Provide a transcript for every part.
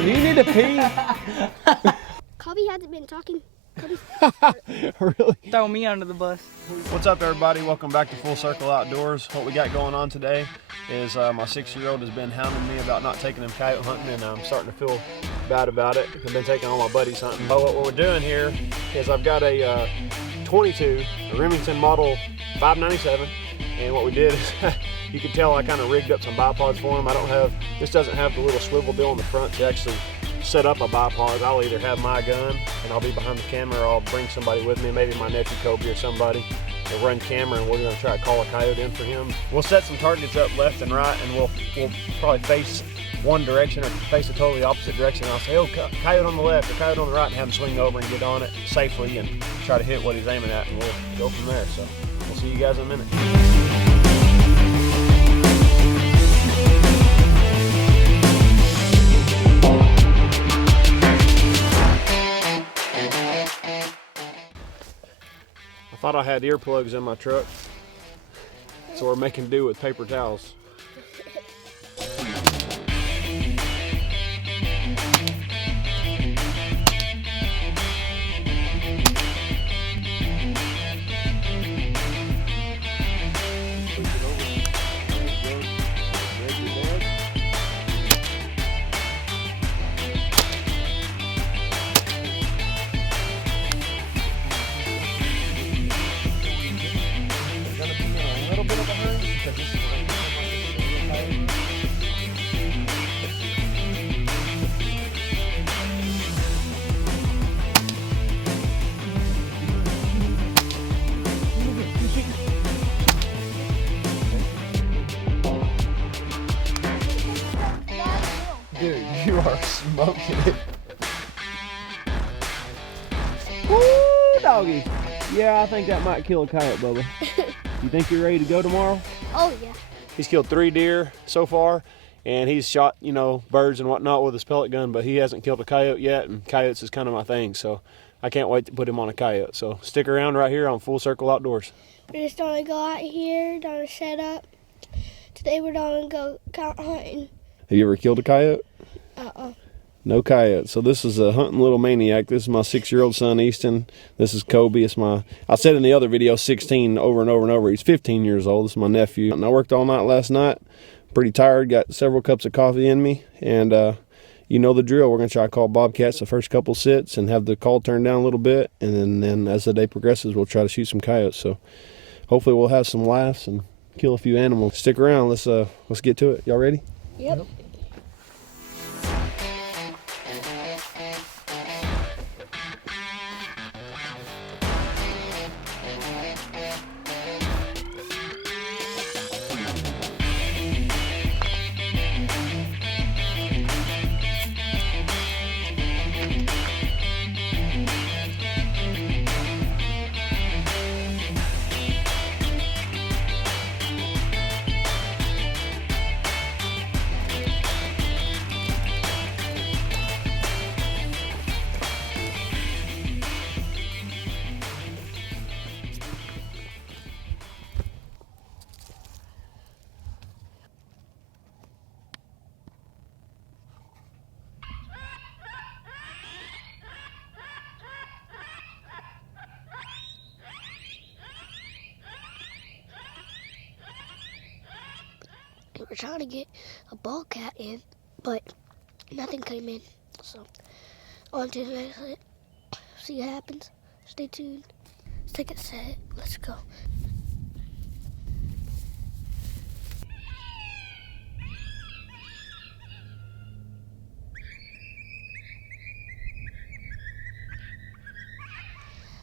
you need to pee? Kolby hasn't been talking. Really? Throw me under the bus. What's up, everybody? Welcome back to Full Circle Outdoors. What we got going on today is my 6-year-old has been hounding me about not taking him coyote hunting, and I'm starting to feel bad about it. I've been taking all my buddies hunting. But what we're doing here is I've got a 22, a Remington model 597, and what we did is you can tell I kind of rigged up some bipods for him. This doesn't have the little swivel deal on the front to actually set up a bipod. I'll either have my gun and I'll be behind the camera, or I'll bring somebody with me, maybe my nephew Kolby or somebody. We'll run camera and we're gonna try to call a coyote in for him. We'll set some targets up left and right, and we'll probably face one direction or face a totally opposite direction. And I'll say, oh, coyote on the left or coyote on the right, and have him swing over and get on it safely and try to hit what he's aiming at, and we'll go from there. So we'll see you guys in a minute. I thought I had earplugs in my truck, so we're making do with paper towels. Dude, you are smoking it. Woo, doggy. Yeah, I think that might kill a coyote, Bubba. You think you're ready to go tomorrow? Oh, yeah. He's killed 3 deer so far, and he's shot, you know, birds and whatnot with his pellet gun, but he hasn't killed a coyote yet, and coyotes is kind of my thing, so I can't wait to put him on a coyote. So stick around right here on Full Circle Outdoors. We're just gonna go out here, gonna set up. Today we're gonna go coyote hunting. Have you ever killed a coyote? Uh-uh. No coyote. So this is a hunting little maniac. This is my 6-year-old son, Easton. This is Kolby. I said in the other video, 16 over and over and over. He's 15 years old. This is my nephew. And I worked all night last night. Pretty tired. Got several cups of coffee in me. And you know the drill. We're going to try to call bobcats the first couple sits and have the call turned down a little bit. And then as the day progresses, we'll try to shoot some coyotes. So hopefully we'll have some laughs and kill a few animals. Stick around. Let's get to it. Y'all ready? Yep. We're trying to get a bobcat in, but nothing came in. So on to the next hit. See what happens. Stay tuned. Let's take a set. Let's go.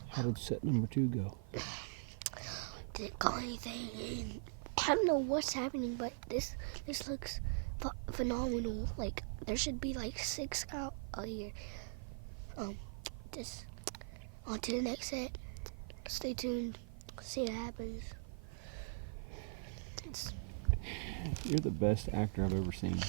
How did set number 2 go? Didn't call anything in. I don't know what's happening, but this looks phenomenal. Like there should be like 6 out here. Just on to the next set. Stay tuned. See what happens. You're the best actor I've ever seen.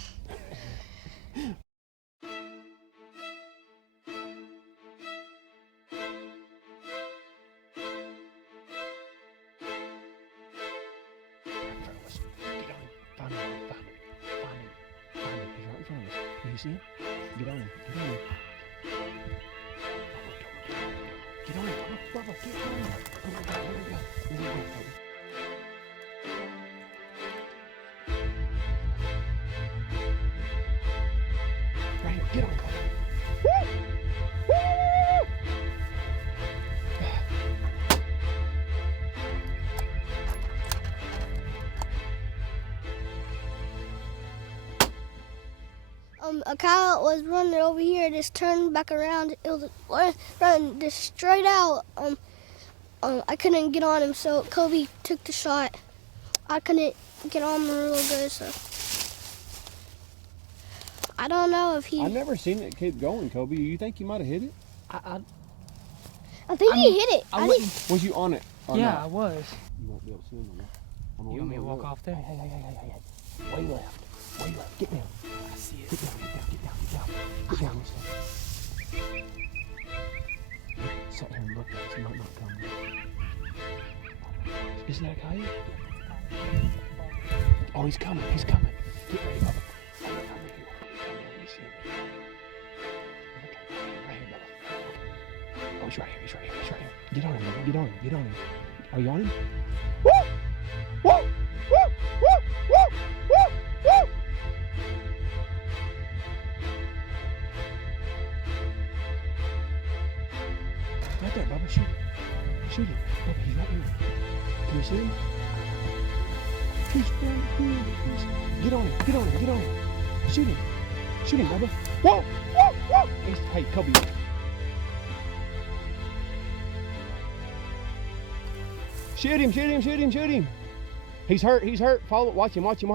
Find him. He's right in front of us. You see him? Get on him. Get on him. Get on him. Bubba, get on him. Here we go. Here we go. Here we go. Right here. Get on him. Woo! Woo! A coyote was running over here, just turned back around. It was running just straight out. I couldn't get on him, so Kolby took the shot. I couldn't get on him real good, so I don't know if he. I've never seen it keep going, Kolby. You think you might have hit it? I think he hit it. Was you on it? Yeah, not? I was. You won't be able to see him. You want me to walk off there? Hey. Way left. Way left. Get down. I see it. Get down. Get down. Sit here and look at us. He might not come. Isn't that a coyote? Oh, he's coming. Get ready, Bubba. Let me see him. Right here, Bubba. Oh, he's right here. Get on him, Bubba. Get on him. Are you on him? Woo! Woo! Right there, Bubba, shoot him. Bubba, he's right here. Can you see him? He's right here. Get on him. Shoot him, Bubba. Whoa! Hey, Kolby. Shoot him. He's hurt. Follow, watch him. Bubba,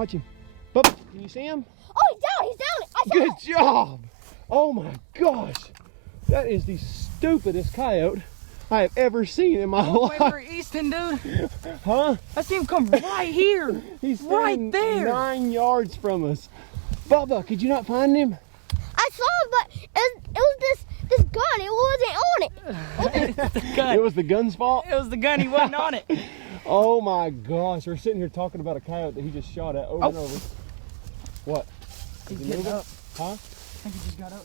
can you see him? Oh, he's down. I saw Good job. Oh my gosh. That is the stupidest coyote I have ever seen in my life. Wait for Easton, dude. Huh? I see him come right here. He's right there. 9 yards from us. Bubba, could you not find him? I saw him, but it was this gun. It wasn't on it. The gun. It was the gun's fault? It was the gun. He wasn't on it. Oh my gosh. We're sitting here talking about a coyote that he just shot at over and over. What? He's Is he getting moving? up. Huh? I think he just got up.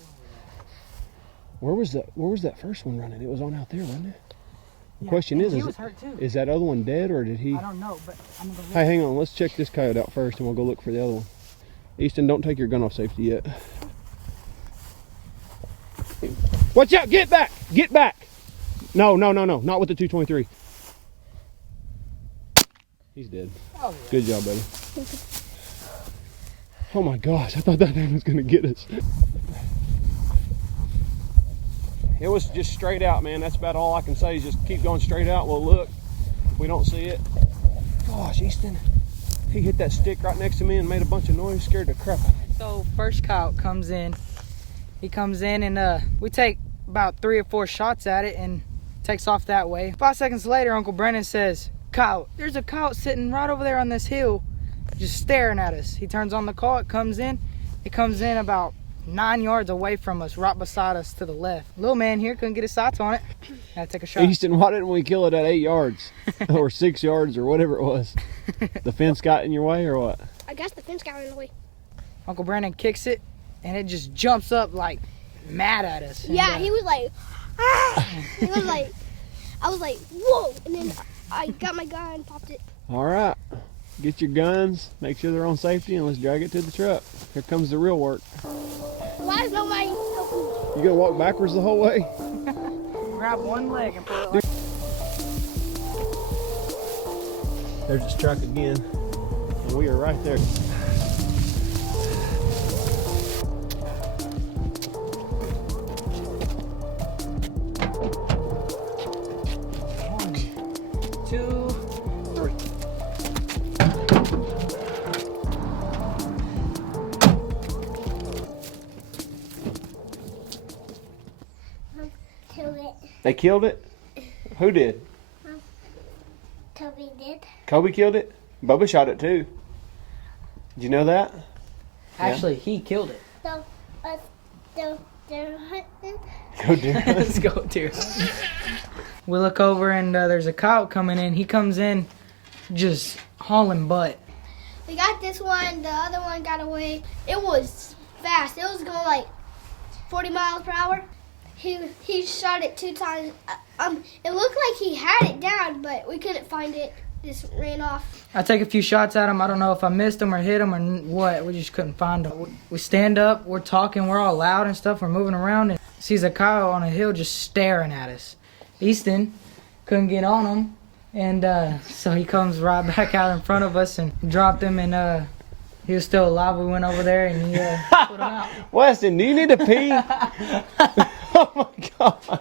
Where was that first one running? It was on out there, wasn't it? The question he is was hurt too. is that other one dead or did he? I don't know, but I'm gonna look. Hey, hang on. Let's check this coyote out first and we'll go look for the other one. Easton, don't take your gun off safety yet. Watch out! Get back! No. Not with the 223. He's dead. Oh, yeah. Good job, buddy. Oh my gosh, I thought that thing was gonna get us. It was just straight out, man. That's about all I can say is just keep going straight out. We'll look. If we don't see it. Gosh, Easton. He hit that stick right next to me and made a bunch of noise, scared the crap out of me. So first coyote comes in. He comes in and we take about 3 or 4 shots at it and takes off that way. 5 seconds later, Uncle Brennan says, "Coyote, there's a coyote sitting right over there on this hill, just staring at us." He turns on the call, it comes in about 9 yards away from us, right beside us to the left. Little man here couldn't get his sights on it. Had to take a shot. Easton, why didn't we kill it at 8 yards or 6 yards or whatever it was? The fence got in your way or what? I guess the fence got in the way. Uncle Brennan kicks it and it just jumps up like mad at us. Yeah, he was like, ah! He was like, I was like, whoa! And then I got my gun and popped it. All right, get your guns, make sure they're on safety, and let's drag it to the truck. Here comes the real work. Why is nobody helping me? You gonna walk backwards the whole way? Grab one leg and pull it like. There's this truck again, and we are right there. 2, 3. Killed it. They killed it? Who did? Kolby did. Kolby killed it? Bubba shot it too. Did you know that? Actually, he killed it. So, they're hunting. Go do it. Let's go deer hunting. We look over and there's a coyote coming in. He comes in just hauling butt. We got this one. The other one got away. It was fast. It was going like 40 miles per hour. He shot it 2 times. It looked like he had it down, but we couldn't find it. Just ran off. I take a few shots at him. I don't know if I missed him or hit him or what. We just couldn't find him. We stand up. We're talking. We're all loud and stuff. We're moving around and sees a coyote on a hill just staring at us. Easton couldn't get on him, and so he comes right back out in front of us and dropped him, and he was still alive. We went over there and he put him out. Weston, do you need to pee? Oh my God.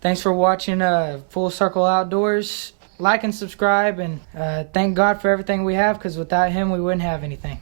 Thanks for watching Full Circle Outdoors. Like and subscribe, and thank God for everything we have, because without him we wouldn't have anything.